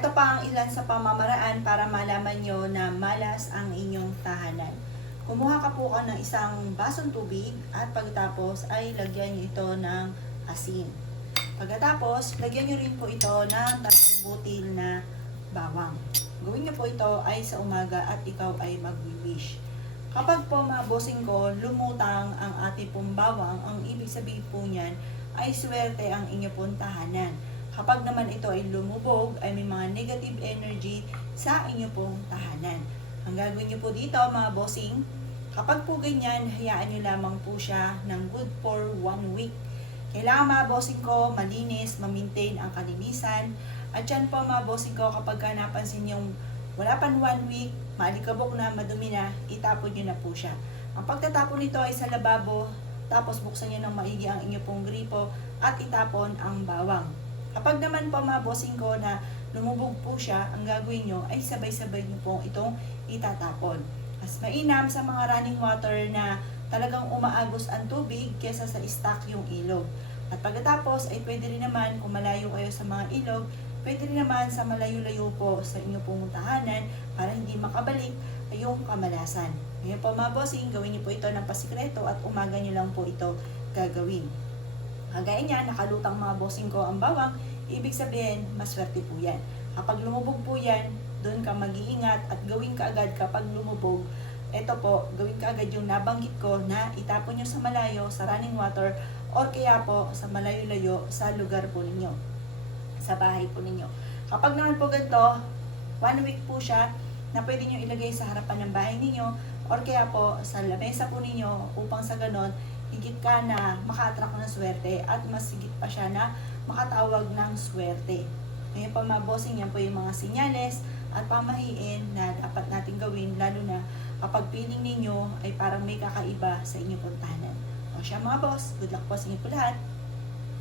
Ito pa ang ilan sa pamamaraan para malaman nyo na malas ang inyong tahanan. Kumuha ka po ng isang basong tubig at pagkatapos ay lagyan nyo ito ng asin. Pagkatapos, lagyan nyo rin po ito ng 3 butil na bawang. Gawin nyo po ito ay sa umaga at ikaw ay mag-wish. Kapag po mga bossing ko, lumutang ang ating pong bawang, ang ibig sabihin po niyan ay swerte ang inyong pong tahanan. Kapag naman ito ay lumubog, ay may mga negative energy sa inyong pong tahanan. Ang gagawin nyo po dito mga bossing, kapag po ganyan, hayaan nyo lamang po siya ng good for 1 week. Kailangan mga bossing ko, malinis, ma-maintain ang kalinisan. At yan po mga bossing ko, kapag napansin yung wala pang 1 week, maalikabok na, madumi na, itapon nyo na po siya. Ang pagtatapon nito ay sa lababo, tapos buksan nyo ng maigi ang inyong pong gripo at itapon ang bawang. Kapag naman po mga bossing ko na lumubog po siya, ang gagawin nyo ay sabay-sabay nyo po itong itatapon. Mas mainam sa mga running water na talagang umaagos ang tubig kesa sa stock yung ilog. At pagkatapos ay pwede rin naman kung malayo kayo sa mga ilog, pwede rin naman sa malayo-layo po sa inyong pumuntahanan para hindi makabalik yung kamalasan. Ngayon po mga bossing, gawin nyo po ito ng pasikreto at umaga nyo lang po ito gagawin. Kagaya niya, nakalutang mga bossing ko ang bawang, ibig sabihin, maswerte po yan. Kapag lumubog po yan, doon ka mag-iingat at gawin ka agad kapag lumubog. Ito po, gawin ka agad yung nabanggit ko na itapon nyo sa malayo, sa running water, or kaya po sa malayo-layo sa lugar po ninyo, sa bahay po ninyo. Kapag naman po ganito, 1 week po siya na pwede nyo ilagay sa harapan ng bahay ninyo, or kaya po sa lamesa po ninyo upang sa ganon, higit ka na maka-attract ng swerte at mas higit pa siya na makatawag ng swerte. Ngayon pa mga bossing, yan po yung mga sinyales at pamahiin na dapat natin gawin, lalo na kapag feeling ninyo ay parang may kakaiba sa inyong puntahanan. O siya mga boss, good luck po sa inyo po lahat.